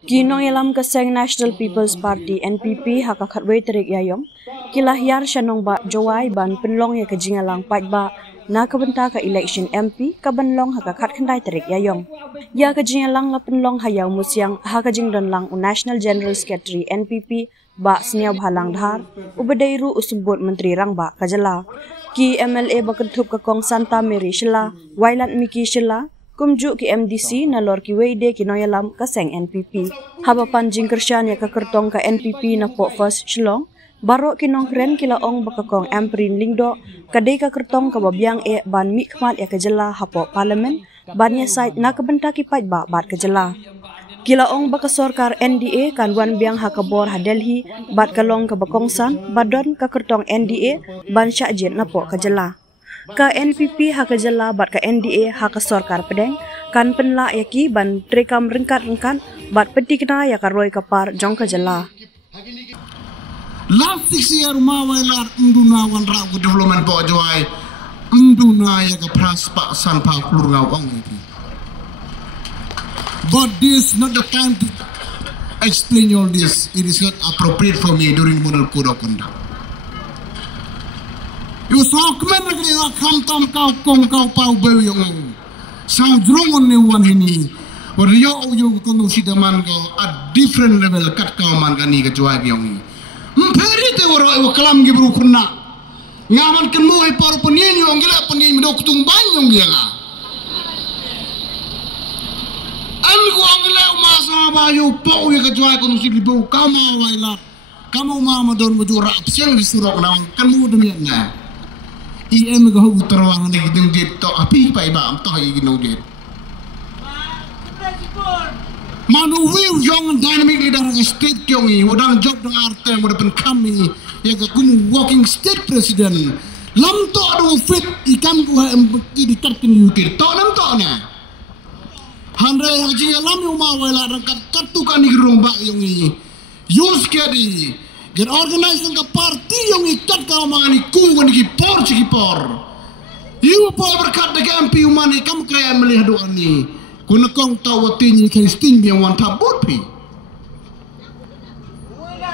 Kinong yalam kaseng National People's Party NPP hakakat wei terik yayom kilah yar shanong ba jawai ban penlong ya kejingalang pat ba na kabenta ka election MP kabanlong hakakat khandai terik yayom ya kejingalang la penlong hayau musyang hakajing dan lang National General Secretary NPP ba seniau bhalang dhar ubadairu usumbut menteri rang ba kajala ki MLA bakentup ka kong Santa Mary Shila Wailat Miki Shila kumjuk ki MDC na lor ki weide ki noyalam kaseng NPP. Habapan jingkersyan ya kakertong ka NPP na po first Shillong, baro ki nongkren kila ong bakakong Amprin Lingdo, kadai kakertong ka babyang ban mikmat ya kajala hapo parlimen, bannya site na kabenta ki pait ba bat kajala. Kila ong bakasorkar NDA kan wan biang hakabor ha Delhi, bat kalong ka bakongsan, badon kakertong NDA ban syakjin na po kajala. Ka NPP haka jala bat ka NDA haka sorkar pedeng kan penla yaki ban trekam rengkat bat petikna ya karoi kapar jong ka jala. Last 6 year mawailar unduna wan ra development po joai unduna ya ka praspa sanpa klur ngau ong iki. But this not the time to explain all this. It is not appropriate for me during model code of conduct. You saw kemana kita kantam kau kong kau pau beliau, sang drone ni wan ini, wario you kono sidaman kau a different level kat kau man kani kecuali yang ini. Mperi te waro kelam gibru kuna, ngaman kemu ai paru penyanyi yang gila penyanyi medok tung banyong gila. Anu anggila masa bayu pau ya kecuali kono sidibu kamu wailat, kamu mama don mujura siang disurok nawang kamu demiannya. IM go utarwang ni gidung dit to api pa iba am to hi ginong dit manu wiu young dynamic leader ng state kyongi wadang job ng arte mo depan kami ya ka kum walking state president lam to do fit ikam ko di kapten yukir to lam to na handre haji lam yu ma wala rakat katu kan igirong ba yongi use kedi get organized ng party yung ikat ka mga ni kungan ni kipor. Iwa po berkat de MP umani kam kaya melihat doa ni. Kuna kong tawati ni Kristin biang wan tabut pi.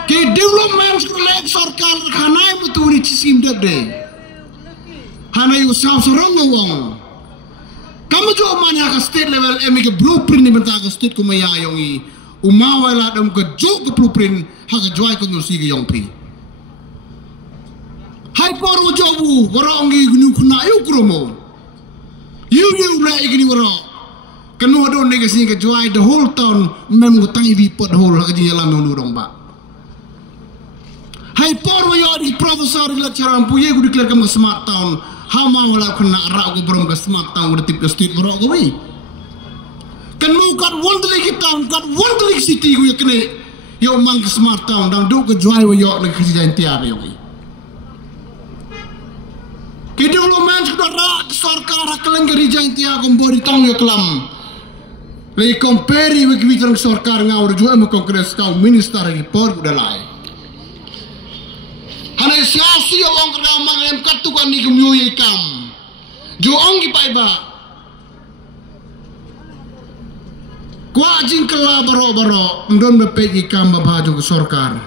Ke development sekolah sarkar hanai betul ni cisim dede. Hanai usah serong ngawang. Kamu jo manya ka state level emi ke blueprint ni benta ka state kumaya yung i. Umawala dam ke jo ke blueprint haka joy ko nusi ke yong pi. Hai paru jobu wara ongi gnu kuna yu kromo. Yu la igni wara. Kanu ado negasi ke joy the whole town mem go tangi bi pot whole haka jinya lam nu dong ba. Hai paru yo di professor lecturer puye gu declare kam smart town. Hama wala kuna ra go brom ke smart town go tip ke street wara go wi. Kanu kat wonderlik town kat wonderlik city gu yakne. Yo mang ke smart town dan do ke joy yo ne presiden tiar yo. Ke development ke rak sarkar keleng gereja tiar kombori tong yo kelam. Le compare with vitang sarkar ngau jo mo kongres kau minister ri por udalai. Hana siasi yo ong ramang em katukan ni kumyo ikam. Jo ong ki paiba. Kwa jing kala baro ndon bepegi kamba baju ke sorkar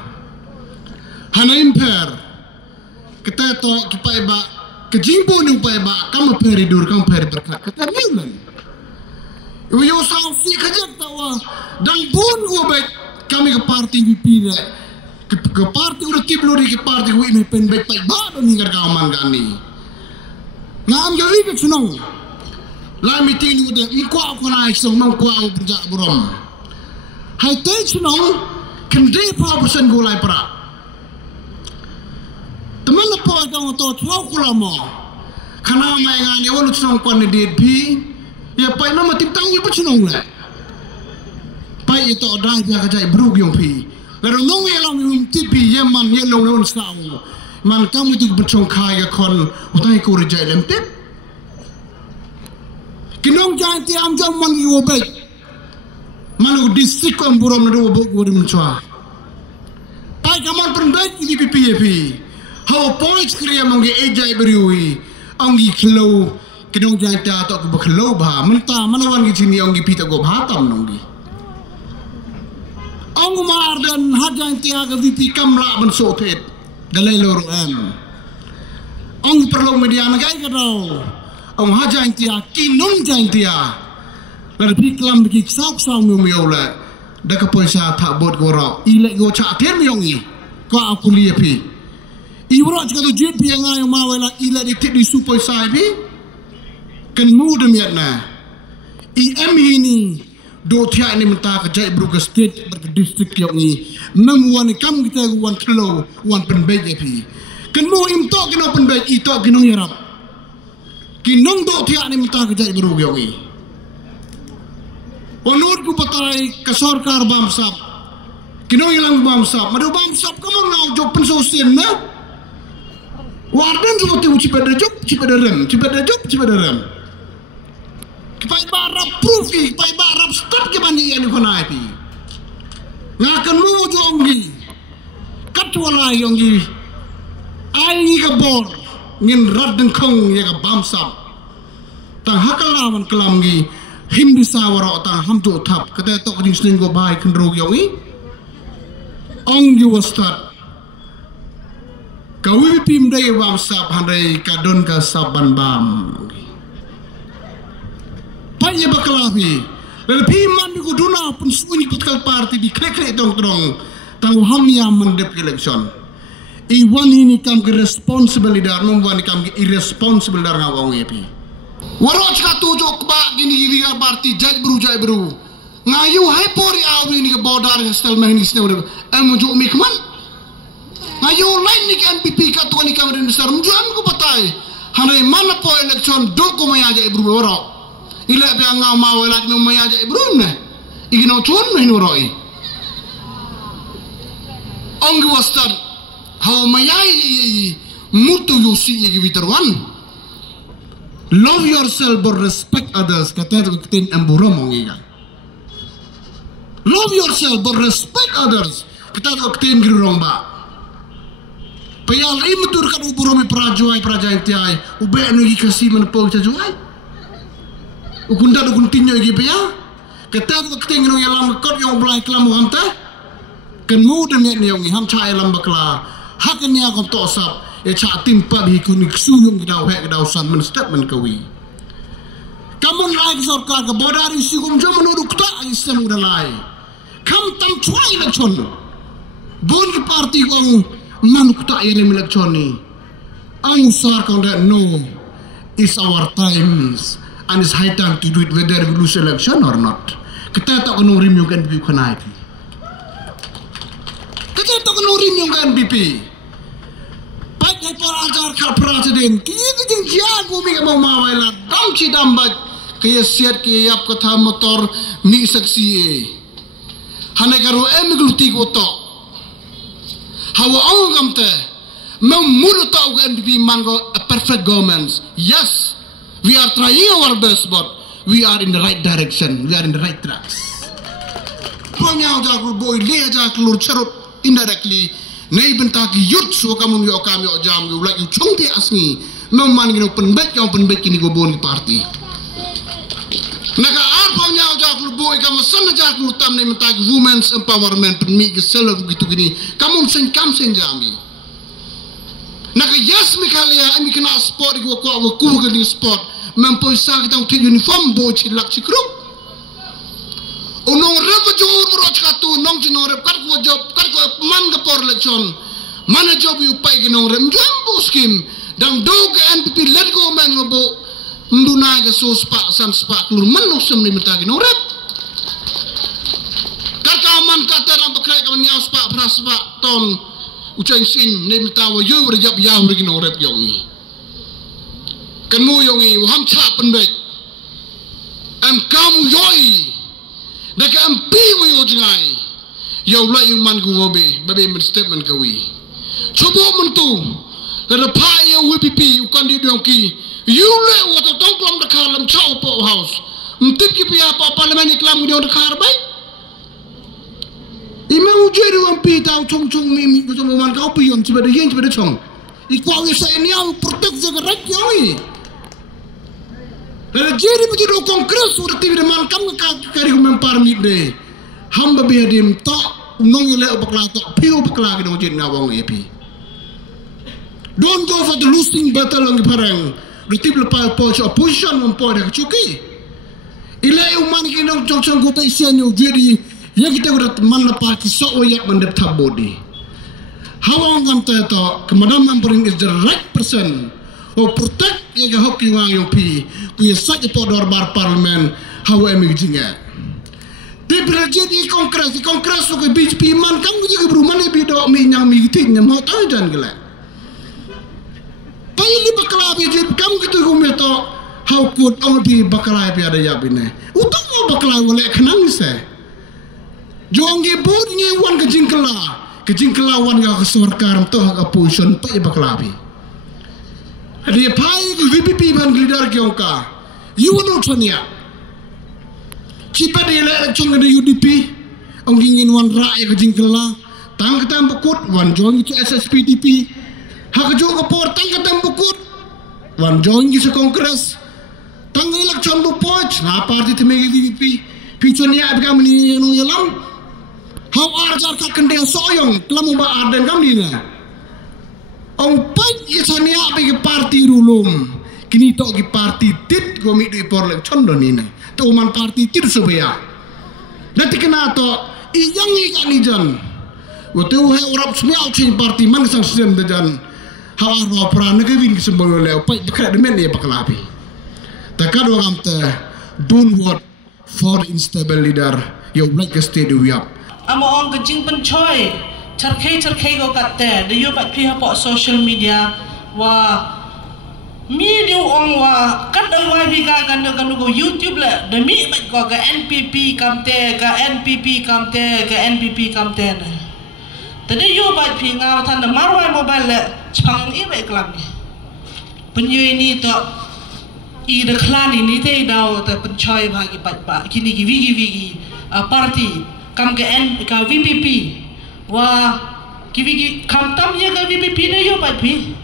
hana imper kita to kipai ba kejimbo ni upai ba kama peri dur kama peri berkat kata milan yo sanksi kajak tawa dan bun go bet kami ke parti BP ke parti udah tiblori ke parti wi me pen bet pai ba do ningar kaman gani ngam yo ibek sunong la meeting udah ikwa ko na isong mang kwa o berja burom hai tensionong kende pa% gulai pra teman lepo dong to tlau kulamo kana mai ngani wonu tsong kon DP ya pai na matip tang yu pachnong le pai ito dai dia ka jai brug yong pi lero nong ye long yum tipi ye man ye long non saung man kamu tu bechong khai ka kon utai ko rejai lempet Kinong jangan tiam jam mangi wobek, malu distrik kon burom na wobek wodim chua. Pai kaman pendek di PPP, how points kriya mangi eja iberiui, angi kilo kinong jang ta to ko baklo ba menta manawan gi sini ong gi pita go bhatam nong gi ong mar dan hajang tia ga VP kamla ban so phet dalai lor ong perlu media na gai ka daw ong hajang tia kinong jang tia la pi klam gi sok song mu la da ka poisa tha bot go ro ile go cha them yong i ko akulia pi i wro ka to jip yang ai ma wala ile di ti su poisa pi kan mu de miat na i em ini do thia ni menta ka jai bru ka state ber district yong i nam wan kam kita wan kilo wan pen be pi kan mu im to kino pen be i to kino yarap kinong do thia ni menta ka jai bru yong i Onur ku patai ke sarkar bamsap kinong ilang bamsap madu bamsap kamu ngau job pensosian na warden seperti uci pada job kipai barap proof kipai barap stop ke bani yang dikonai pi ngakan mu jonggi katwala yonggi ai ka bor ngin radden kong ya ka bamsap tang hakalaman kelamgi Hindi sawara ta hamtu thap kata tok ding sling go bai kendro yongi ong yu wastat kawi pim dai wam sap handai kadon ka saban bam panya bakalabi le pim man ku duna pun sunyi putkal party di krek dong tang hamya mendep election I wan ini kam ke responsible dar nom wan kam ke irresponsible dar ngawang epi warok ka tujuk ba gini gini parti jai bru ngayu hai pori awi ni ke bodar stel mahnis ne mujuk mikman ngayu lain ni kan NPP ka tuan ni kamrin besar mjuan ko patai hanai mana po election do ko maya jai bru warok ila be nga ma welat me maya jai bru ne igino chon me no roi ong wastar how maya mutu yusi ye vitarwan love yourself but respect others kata tu ketin amburam ongiga love yourself but respect others kata tu ketin girong ba payal imutur kan uburam prajuai tiai ube anu kasih menepau cajuai ukunda du kuntinyo gi paya kata tu ketin girong yalam kot yang belai kelam hamta kan mu dem ni yong ham chai lam bakla hakan ya kom to sap e cha timpa bi kun suyung gidau he gidau san men statement kawi kamun rai sarkar ka bodari sigum jo menurut ta isem dalai kam tam chwai election bon ki party ko manuk ta yele election ni ang sarkar that no is our times and it's high time to do it whether we lose election or not kita tak kena rim yung NPP kanai kita tak kena rim yung NPP por ajar kal presiden kiti jing jago mi ka mawai la dam chi dam ba kaya siat ke yap kata motor ni saksi e hane karu em gluti ko to hawa ong gamte mem mulu ta ga NPP mango a perfect government yes we are trying our best but we are in the right direction we are in the right tracks ponyao jago boy le jago charut indirectly nei bentak yut so kamu yo jam yo like you chungti asni memang gino penbek kini go bon party naga apa nyao jak lu boy kamu sana jak lu tam nei bentak women's empowerment mi ke selo gitu gini kamu sen jami naga yes mikalia ami kena sport go ko ku ke sport mempoy sa kita uti uniform boy chilak chikru unong rep jor rot katu nong jino rep kar ko job kar ko man ga por election mana job yu pai ginong rem jambu skim dang do ga NPP let go man ngobo nduna ga so spa san spa klur man no sem ni meta ginong rep kar ka man ka tera bakrai ka nyau spa praspa ton uceng sin ni meta wa yu rejab ya ginong rep yongi kan mu yongi ham cha penbek am kamu yoi Daka ampi wayo jengai, yau lah yung man gumobe, babe statement kawi. Coba mentu, ada pai yang WPP, ukan di diong ki, you le waktu tongklam dekar lam chow po house, mtip ki pia apa parlimen iklam diong dekar baik. Imam ujai diong ampi tau chong mimi macam man kau pion coba dia chong. Ikwau yang saya ni au protek jaga rak yoi. Dan jadi begitu kongres sudah tiba deman kamu kari kumempar ni deh. Hamba biadim tak nong ile bakla tak piu bakla kita ujian ngawang epi. Don't go for the losing battle on the parang. Retip lepas opposition mempunyai dah cuki. Ile uman kita joksan kota isian yang jadi yang kita udah teman lepas kisah oyak mendep tabodi. Hawang kam tato kemadaman bring is the right person. O protect yang hoki wang yang pi kuya saja podor bar parlimen hawa emijinga. Di berjadi kongres so ke BJP man kamu juga berumah lebih dok minyak miting yang mau tahu jangan gila. Paling bakal jadi kamu gitu kumeto how could all be bakal ada ya bine. Utang mau bakal boleh kenang se. Jongi bodnya wan kejingkela wan gak kesuarkan toh gak position pa bakal abi. Dia pai ke VPP ban leader kyoka. You know Tanya. Cipa dia election ke UDP. Ang ingin wan rakyat ke jingkela. Tang ketam bekut wan join itu SSPDP. Hak jo ke por tang ketam bekut. Wan join ke kongres. Tang election bu poch la parti temegi VPP. Pichonia abgam ni no yalam. How arjar ka kendeng soyong telamu ba arden kam dina. Ang pag isanya bagi parti rulum kini tok gi parti tit komit di por election donina to man parti tit sebaya nanti kena to iyang ikan ijan wote he urap smel chin parti man sang sen bejan hawar ro pran ke win sembol le pag bekra de men ye paklapi takad wam te don't vote for instable leader yo black state we up amo ong kejing pencoy charkei go katte de yo pat pi hapo social media wa media ong wa kadang wa bi ka kan go YouTube la de mi bat go ga NPP kamte na tade yo bat pi ngaw tan marwai mobile la chang i be klam ni penyu ni to i de klan ni te daw ta pencoy bagi pat ba kini gi vigi party kam ga VPP wah kiwi kamtam ya ga VPP ne yo bat pi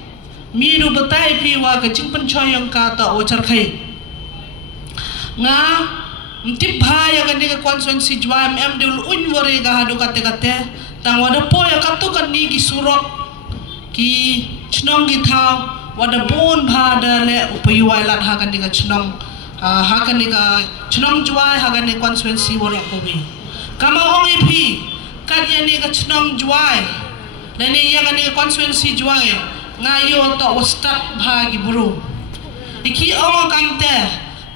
miru betai pi wa ga jing pencoy yang kata o charkai nga mtip bhaya ga ni ga konstituensi jwa dul unwore ga hadu kate tang wada po ya katu kan ni gi surok ki chnong gi thaw wada bon bhada le upayuai lat ha kan ni ga chnong ha kan ni ga chnong jwa ha kan ni konstituensi wora ko bi kama ong ipi kan yang ni kacnong juai dan ni yang ni konstituensi juai ngayo to wastat bagi buru iki ong kamte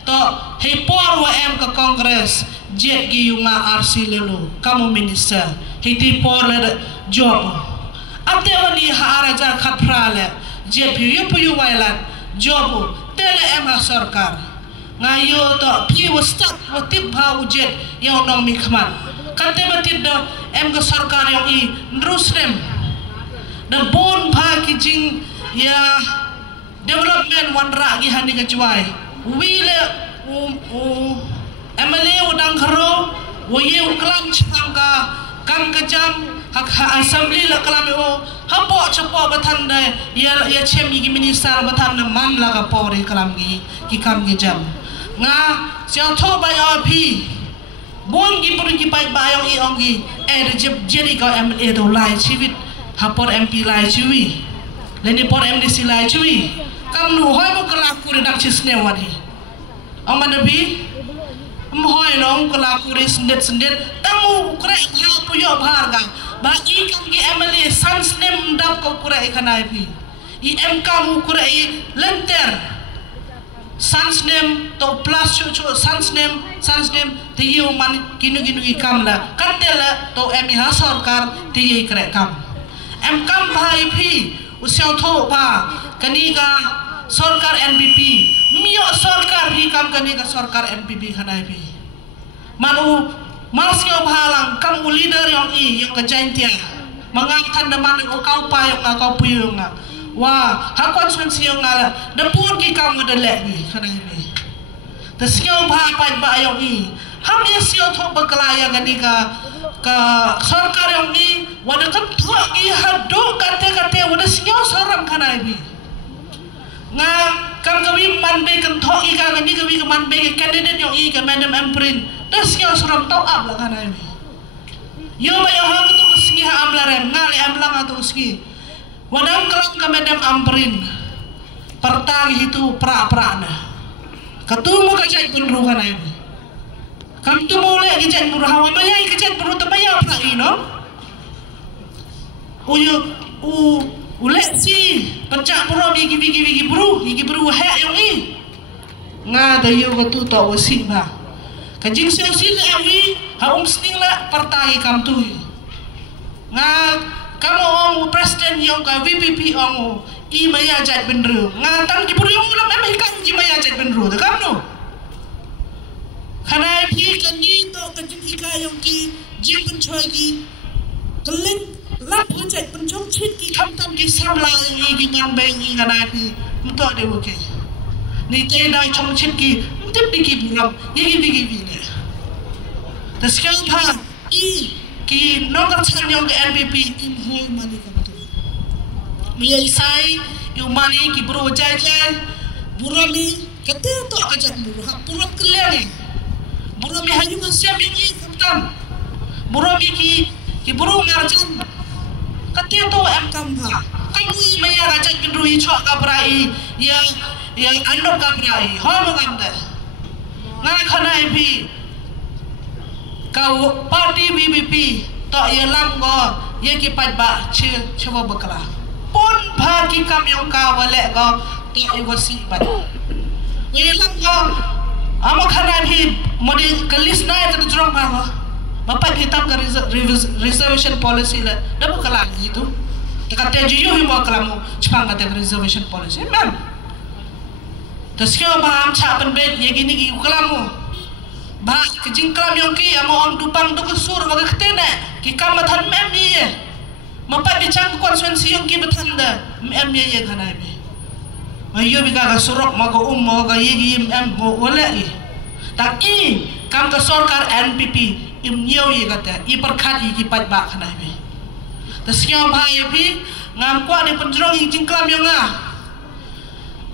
to hepor wa em ke kongres jet gi yunga RC lelu kamu minister hiti por le job ate wani haraja khaprale jet yu wailan job tele em ha sarkar ngayo to pi wastat watib ha ujet yang nong mi khman kate batid do em ke sarkar yang i nrusrem the bon pa kijing ya development wan ra gi hani ke juai wile emale udang kharo wo ye uklam changka kam kajam hak assembly la kalam o hapo chapo bathan da ya chemi gi minister bathan na man la ka pore kalam gi ki kam gi jam nga sia tho bai RP bon gi pergi pai bayang i ongi jadi kau MLA do lai chivit hapor MP lai chiwi leni por MDC lai chiwi kam nu hoi mo kelaku redaksi snewadi ang manabi mohoi nong kelaku re sendet tamu krek ha puyo bharga bagi kam gi MLA sansnem dap ko krek kanai pi i MK mu krek lenter sansnem to plus chu sansnem tiyu man kinu kamla katela to emi ha sarkar tiyi kre kam em kam bhai phi usyau tho ba kani ga sarkar NPP mio sarkar hi kam kani ga sarkar NPP khanai phi manu masyo bhalang kam leader yang ka jaintia mangak than man o kau pa yang kau puyung wah ha konstituensi yang ngala de pun ki kam de le ni khanai phi the skill bha ba yang ham ya sio tho baklaya gani ka sarkar yang ni wada kan thua gi hado kate wada sio saram khanai bi nga kam kami man be kan thok I ka ni kami man be candidate yang I ka Madam Amprin dah siang suram tau ab lah kan ini yo ba yo ha tu ski ha amlarem ngali amlang tu ski wadang kelam ka Madam Amprin pertagi itu pra-pra na katumu ka jai penru kan ini kam tu mulai ke jai penru hawa mayai ke jai penru tabaya pra ino ulek si pencak pura bigi buru hak yang I nga da yo ka tu to wasi ba kajing siang sila awi ha sting la partai kam tu nga kamu ong presiden yang ka VPP ong I maya jat benru nga tang di buru ulam emang kan di maya jat benru da kamu kana pi kan ni to kajing ika yang ki jing penchoi ki keleng lap project penchong chit ki kam tam ki samla I ki man beng I kana pi mto de oke ni te dai chong chit ki tip ki buram ye ki bi ne the skill pa I ki nong chan yong ke NPP in hoi mani kam tu mi sai yu mani ki bro jai burami kete to ajak buru ha purat keleng burami hayu kan siap I kam tam burami ki buru ngarjan kete to am kam ba kamu I maya rajak bindru I chok ka brai yang andok ka brai ho mo kam da nga khana pi kau parti BBP tak ia langgo ia ki pat ba chewa bakla pon pha ki kam yong ka wale go tak I wasi ba ia langgo ama khana pi modi kalis na ta jrong ba go bapak kitab ka reservation policy la da bakla gitu kata jiyo mo kalamu chpang kata reservation policy mem tasyo ba am cha ban bet ye gini ki kalamu ba kejing kalam yang ki amo ang dupang do kusur wa ketene ki kam mathan mem ye mapa bicang konstituensi yang ki betanda mem ye kana be ayo bi ka surok ma go mo ga ye mem mo wala I tak I kam ka sarkar NPP im nyew ye kata I perkhat I ki pat ba kana be tasyo ba ye pi ngam kwa ni penjrong I jing kalam yang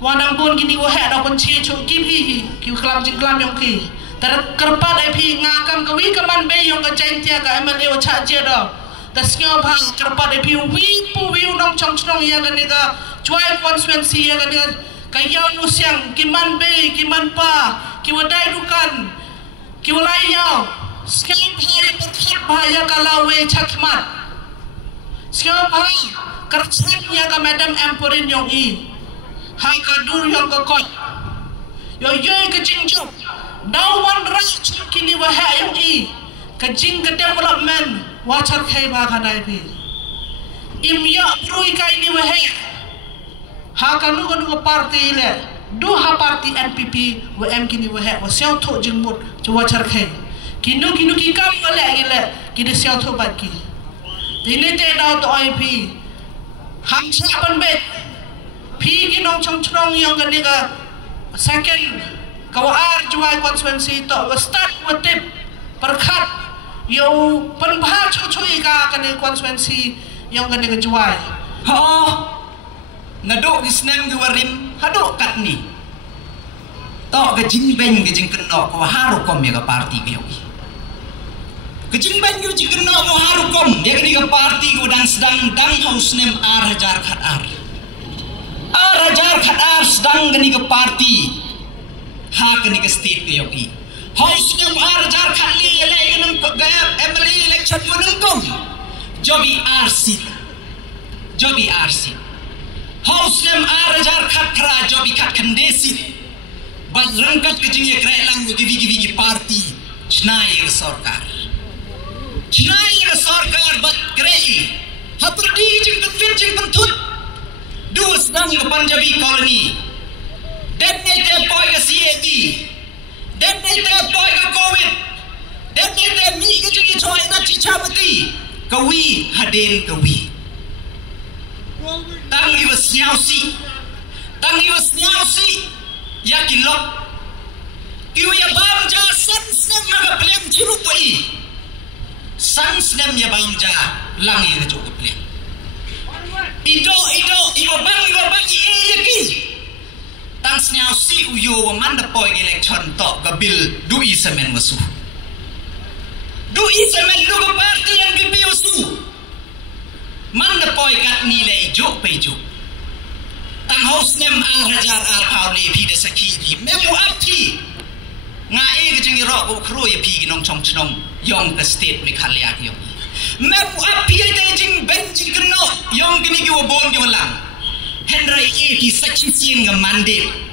wadang pun gini wa ha da pun chi chu ki pi ki kalam jing kalam yang ki tar kerpat ai pi ngakam kawi kaman be yang ka chain tia ka MLA wa cha je do tasnyo bang kerpat ai pi wi pu wi nong chong chong ya ga ni ga chwai constituency ya ga ni ka yang usiang ki man be ki man pa ki wadai dukan ki walai yau skam bhai pathat bhai ka lawe chakmat skam bhai kerchan ya ka Madam Amprin yang I hai ka dur yang ka kot yo ka jingjop dawan rak kini wa ha yang I ka jing ka development wa char khai ba khanai pi im ya prui ka ini wa ha ka nu ka party le du ha party NPP wa em kini wa wa sel tho jing mut wa char khai kinu ki kam wa le ki de sel tho bat ki ini te daw to IP ham cha ban bet pi ki nong chong chong yang ka ni ka second kau juai konstituensi to start watip perkhat yo penbah cuy ka kene konstituensi yang kene juai ha ngaduk isnem ge warim haduk kat ni to ke jing beng ge jing keno ko haru kom ya ka parti ge yogi ke jing beng ge jing keno ko haru kom ya ke parti go dan sedang dang hausnem hajar khat hajar khat sedang ge ke parti ha kini ke state ke yogi house ke hajar khali election MLA election ko nangkom jobi RC house ke hajar khatra jobi khat khandesi bas rangkat ke jinge krailang gibi party chnai sarkar bat krei haperdi jing jing pentut dus dang ke Punjabi colony That night they boy ke CAB. That night they boy ke COVID. That night they mi ke jadi coy na cicamati. Kawi hadir kawi. Tang iwas nyausi. Yakin lok. Iwa ya bangja sans nem naga plem jiru pai. Sans nem ya bangja langi na cukup plem. Ido iwa bang yaki. tang snyao si uyo wa man da poi election to gabil du semen wasu du semen du ga parti yang bibi wasu man da poi kat nilai jo pe jo tang host nem hajar pau le pi de saki pi memu apti nga e ga jing ro ko khro ye pi gi nong chong chnong yong ka state Meghalaya ki yong memu api de jing ben jing kno yong gini gi wo bon gi walang Henry E ki section sin ga mandate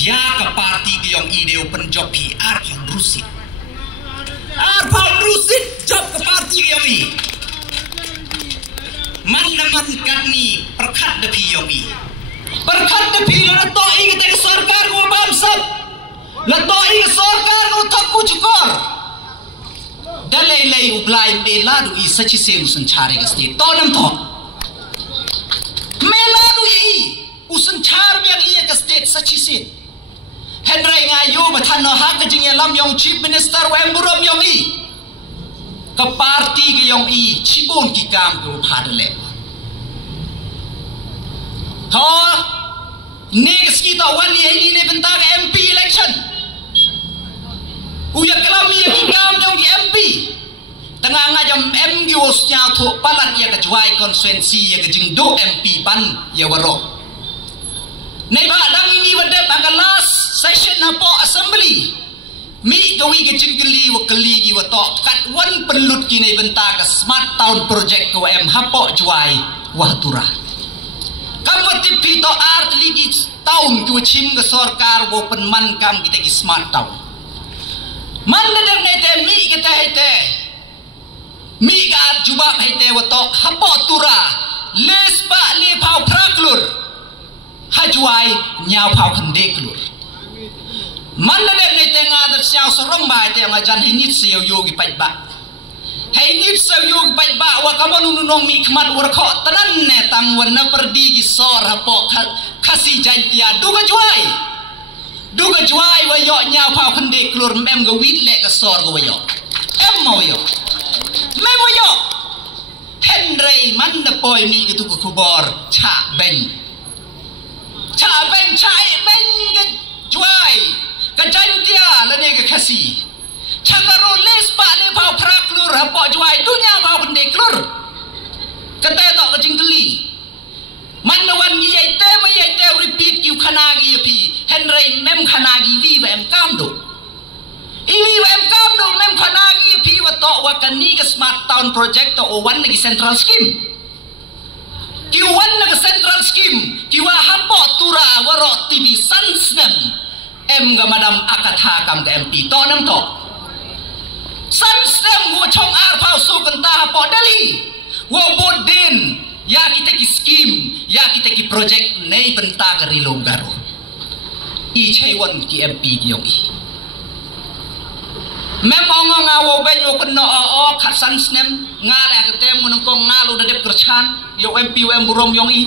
ya ka parti gi yong ideo penjob pi ar yong rusit ar pau rusit job ka parti gi yong i man naman kat ni perkhat de pi yong i perkhat de pi la to i gi te sarkar go bam sab la to i sarkar go thakku chukor dalai lai ublai me la du i sachi sem sun chare ga state to nam tho me la du i usun char yang i ga state sachi sin Henry nga yo ba than no ha ka jing lam yong chief minister wa emburom yong i ka parti ge yong i chibon ki kam go phadle tho next ki to wan ye ni benta ga MP election uya kalam ye ki kam yong ki MP tengah ngajam M gi osnya tho palat ye ka jwai konstituensi ye ka jing do MP ban ye waro nei ba dang ini wade bang last session na po assembly mi gawi ke jingkeli wa keli gi wa to kat wan penlut ki nei benta ka smart town project ko em hapo jwai wa turah kamu tipi to art ligi town ku chim ga sarkar wo penman kam kita ki smart town man da nei te mi kita hete mi ga jubab hete wa to hapo turah les ba le pau praklur hajwai nyau pau khande klur man da nei te nga da siao sorong ba te nga jan hinit siu yogi pai ba hinit siu yogi pai ba wa kamanu nong mi khmat war kho tanan ne tang wan na perdi gi sor hapo khasi jantia duga jwai wa yo nyau pau khande klur mem ga wit le ka sor go yo em mo yo mem mo yo Henry man da poi mi gitu ku bor cha ben cha ben ga jwai ka jantia la ne ga khasi chakaro les pa le pau praklur hapo jwai dunya pau khande klur kata to ka jingli mandawan gi yai te repeat ki khana gi pi Henry mem khana gi vi wa em kam do iwi wa em kam do mem khana gi pi wa to wa kan ni ka smart town project to o wan gi central scheme ki wan na central scheme ki wa hapo tura wa ro tv sansnem em ga madam akatha kam ga MP to nam to sansnem wo chong ar phau su kan ta hapo Delhi wo bodin ya kita ki scheme ya kita ki project nei benta ga rilong garo i chaiwan ki MP ki yong i mem ong nga wo ben wo kun no o khat sansnem nga la ka tem mun ko nga lu da dep kerchan yo MP wo emburom yong i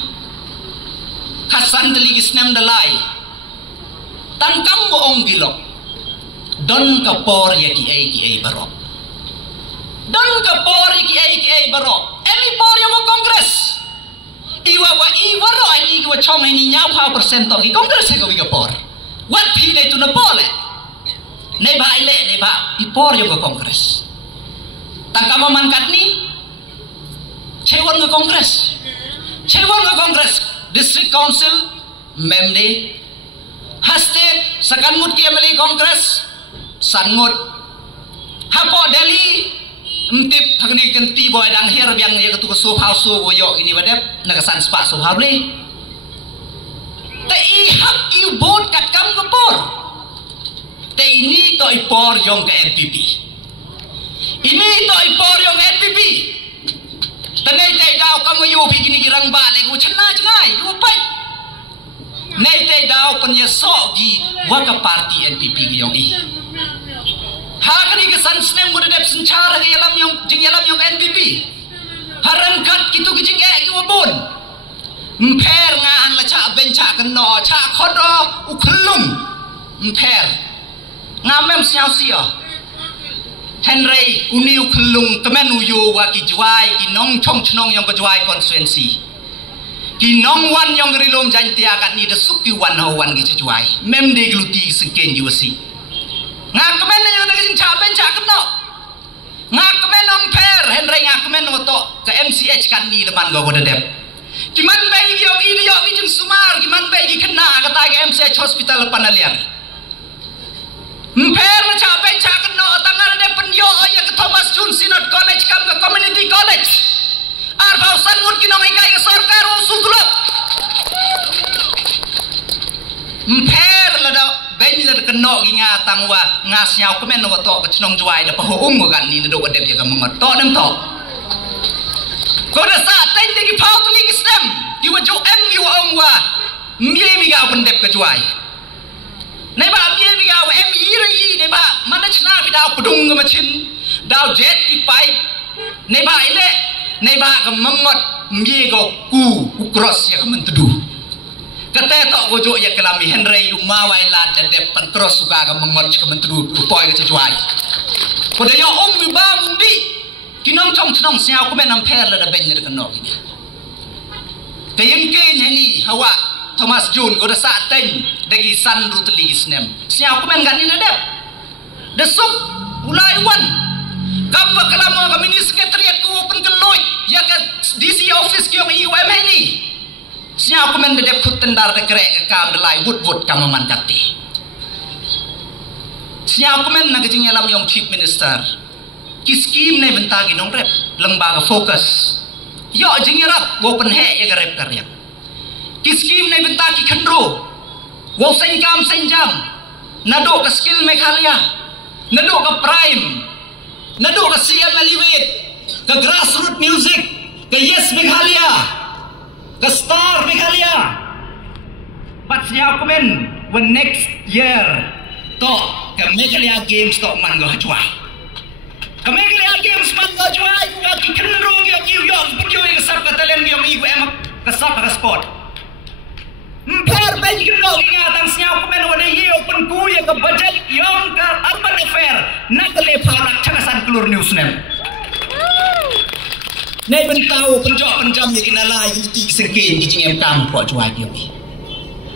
khat san deli ki snem dalai tangkam mo ong bilok don ka por ye ki ai barok don ka por ye ki ai barok emi por yo mo kongres iwa ro ani ki wa chong ni nya pa percent to ki kongres ko wi ka por wat phi le tu na pole nei ba ile nei ba i por yo ko kongres tangkam man kat ni chewon ko kongres district council memde Hastet sakanmut ki MLA Congress sanmut hapo Delhi mtip thagni kenti boy dang her biang ye tu so phau so go yo ini badep naga san spa so habli te I hak I vote kat kam ko por te ini to I por yong ke NPP ini to I por yong NPP tanai te daw kam yo bi gini girang ba le go chana jangai du pai nei te daw panya so gi waka party NPP gi yong I hakri ke san snem mo dep sin chara gi lam yong jing lam yong NPP harangkat kitu gi jing gi wabon mper nga an la cha ben cha kan no cha khodo ukhlum mper nga mem siao sia Henry uniu khlung kemen uyu wa ki jwai ki nong chong chnong yong ko jwai constituency Kinong wan yang gerilom jantia kat ni desuk ki wan hawan ki cejuai. Mem de gluti sengken juasi. Ngakmen yang ada kecing caben cak kena. Ngakmen on per Henry ngakmen oto ke MCH kan ni depan go dep. Kiman bagi yo ini yo kijing sumar kiman bagi kena kata ke MCH hospital panalian. Mper caben cak kena tangan de penyo ya ke Thomas Jun Synod College kam ke Community College. Arbausan mud kinong ikai ke sarkar usul duluk. Mper lada benler keno ginga tangwa ngas nyau kemen no to ke chnong juai da pahuung go kan ni do adep ya ka mengot to nem to. Ko da sa ten de ki pau tuli ki stem ki wa jo em yu ong wa mie mi ga pendep ke juai. Nei ba mie mi ga em yi ri nei ba mana chna bi dau pudung ke machin dau jet ki pai nei ba ile nei ba ka mengot mie go ku cross ya ka mentedu. Kata tok gojo ya kelami Henry umawai la dan depan cross suka ka mengot ka mentedu upoi ka cuai. Ko de yo mi ba mundi kinong chong chnong siao ko men am per la da ben le ka no ni. Te yin ke ni hawa Thomas Jun ko da sa ten dagi san ru tli snem. Siao ko men gan ni dep. De sup ulai wan. Kam wa kalamo ka mini secretariat ko open ka loy ya ka DC office ki yung UM ni. Siapa men bedep kut tendar de krek kam de lai but kam man kati. Siapa men na gajing alam yung chief minister. Ki scheme ne benta gi nong rep lembaga fokus. Yo jing rap open he ya rep karya. Ki scheme ne benta ki khandro. Wo sen kam sen jam. Nado ka skill Meghalaya. Nado ka prime. Nado ka CM Elevate. Ka grassroots music. Ka Yes Meghalaya. Ke Star Meghalaya. But siapa komen when next year to ke Meghalaya Games to man go juai. Ke Meghalaya Games man go juai ku ki kendro yo New York pergi ke sap ka talent yo ibu em ke sap ka sport. Mper bagi kendro ingatan siapa komen wada ye open ku ya ke budget yong ke urban affair nak le produk cakasan keluar news nem. Nei bentau penjam ya kinalai ti sengkin kijing em kam po juai ki ni.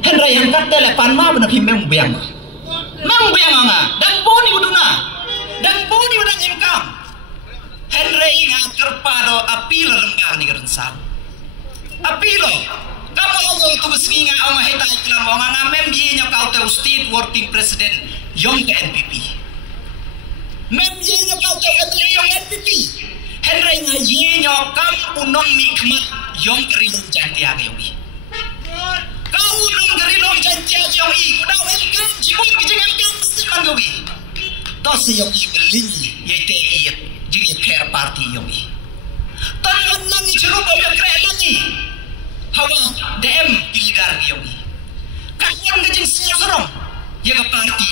Henry yang kat tele pan ma bena phim mem biang. Mem biang anga dan boni uduna. Dan boni udang em kam. Henry inga terpado apilo lembah ni gerensan. Apilo. Kamu Allah tu besinga anga hetai kelam anga mem ye nya kau te state working president yong ke NPP. Mem ye nya kau te yong NPP. Henry nga ye nyo kam unong mi kmat yong gerilong jantia geyogi. Kau unong gerilong jantia geyogi. Kudau engkam jibun kijing engkam siman geyogi. Tos yogi beling ye te iet jingi care party yogi. Tangan langi jeruk boyo kre langi. Hawa DM pilidar geyogi. Kakwan kijing siya serong ye ke party.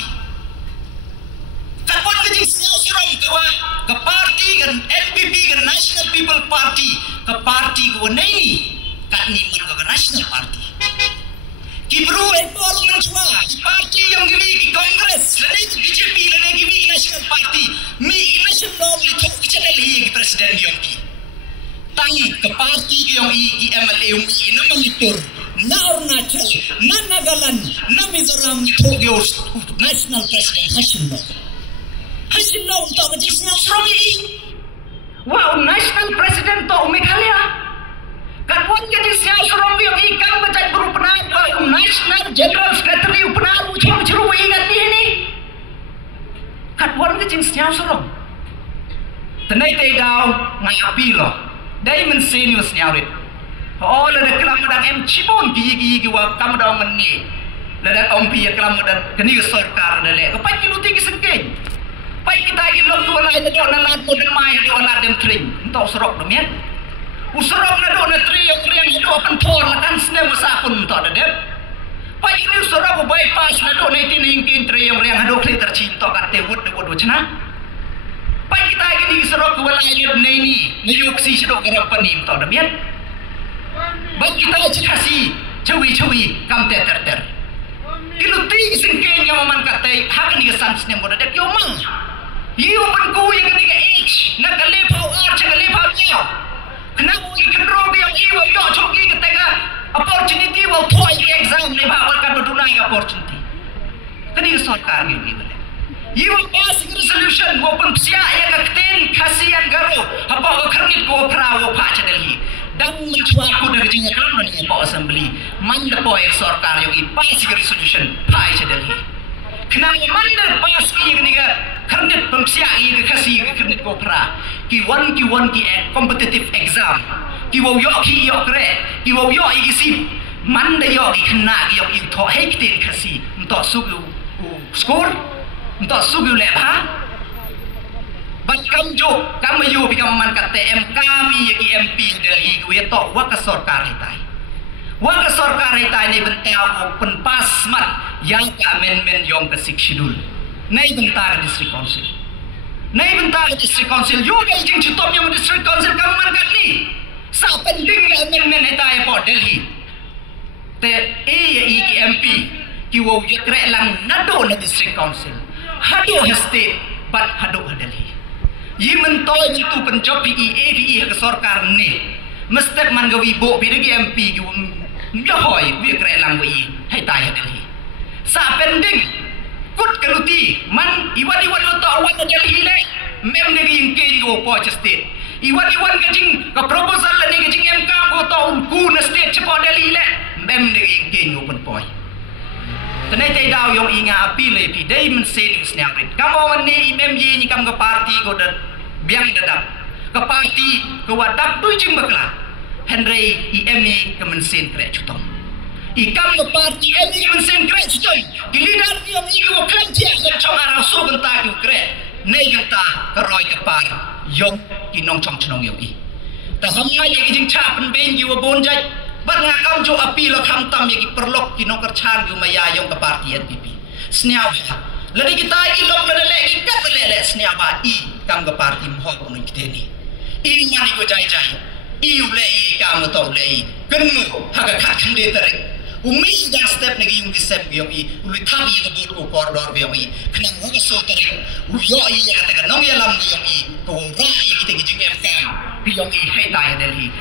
Kakwan kijing siya serong ke party kan NPP kan National People Party ke party ko nei kat ni man ke National Party ki bro parliament chua party yang gibi ki Congress lene BJP lene gibi ki National Party mi national li thok ki channel hi ki president yang ki tang ke party yang i MLA um i na monitor na Arunachal na Nagaland na Mizoram ni thok yo national president Hashim Long to ke national strong i wow national president to Meghalaya kan wan ke national strong yo i kan baca guru penar national general secretary penar ucap ceru i kan ni kan wan ke national strong tenai te dau ngai api lo dai men senior nyawrit oh le kelam dan em cibon gi wa kam dau men ni le dan om pi kelam dan keni sarkar le ke pai ki luti ki sengkeng pai kita lagi lom tu lai te dok na lat model mai do lat dem tring entok serok demian userok na do na tri yang kriang do pen thor la kan sne wasa pun entok da dem pai ini userok bypass na do na tin hingkin tri yang riang do kli tercin tok kat te wud do chana pai kita lagi di userok ku lai lem nei ni nyuk si sedok garam panim tok demian bak kita cikasi cawi kam te ter kiluti singkeng yang man katai hak ni kesan snem boda dek yo mang you man ku yang ni ke h na kale pau ar cha kale pau nyao kena ku ki kendro yang iwa yo choki ke tega opportunity will thoi exam ni ba kan berdunai opportunity tadi sarkar ni bele you pass resolution wo pun sia ya ka ten khasian garo apa ko kharnit ko phra wo pha chadali dan menchua ko dari jinga kelam ni po assembly man da po sarkar yo i pass resolution pha chadali kena man da pass ki ni ga kharnit pun sia i ka khasi ka kharnit ko phra ki one ki competitive exam ki wo yo ki yo kre ki wo yo i si man da yo ki khna ki yo i tho he ki ten khasi mto su score untuk sugu leha bat kamjo kamayu bikam man kate em kami yaki MP dari gue to waka sarkar hitai ni bentau open pasmat yang ka amendment yom ke 6 schedule nai bentar district council yo ga jing chitom yang district council kam man kat ni sa pending amendment hitai po Delhi te MP ki wo yekre lang nado na district council hado state but hado Delhi yi mentoy itu penjob PE ke sarkar ni mesti man gawi bo bidagi MP ki nyohoy wi kre lang wi hai tai Delhi sa pending kut kaluti man iwan to awan Delhi le mem ne ring ke go po state iwan ka jing ka proposal ni ka jing MK go to ku na state chepo Delhi le mem ne ring ke go pun poi tenai tai dau yong inga api le pi dai men sen snyang rit kamo ni imem yi ni kam ka parti ko dat biang dadap ka parti ko wadap tu jing bakla henry IME ka men sen kre chutom I kam ka parti IME ka men sen kre chutom ki leader ni yong i ko kan tia ka chong ara so benta ku kre nei ganta ka roi ka par yong ki nong chong chnong yong I ta hamngai ye ki jing cha pen ben ki wa bon jai bat nga kam jo api lo kham tam ye ki perlok ki nokar chan gu maya yong ka parti NPP sniaw lari kita i lok le le ki kat le sniaw ba I kam ka parti mo ko no kiteni I mani go jai I u le I kam to le I ken mu ha ka khat khande tare umi da step ne gi yung di sem gi yong I uli tham I ko bot ko corridor gi yong I khnang ho ka so tare u yo I ya ta ka nong ya lam gi yong I ko ra I ki te gi jing em ka gi yong I hai tai Delhi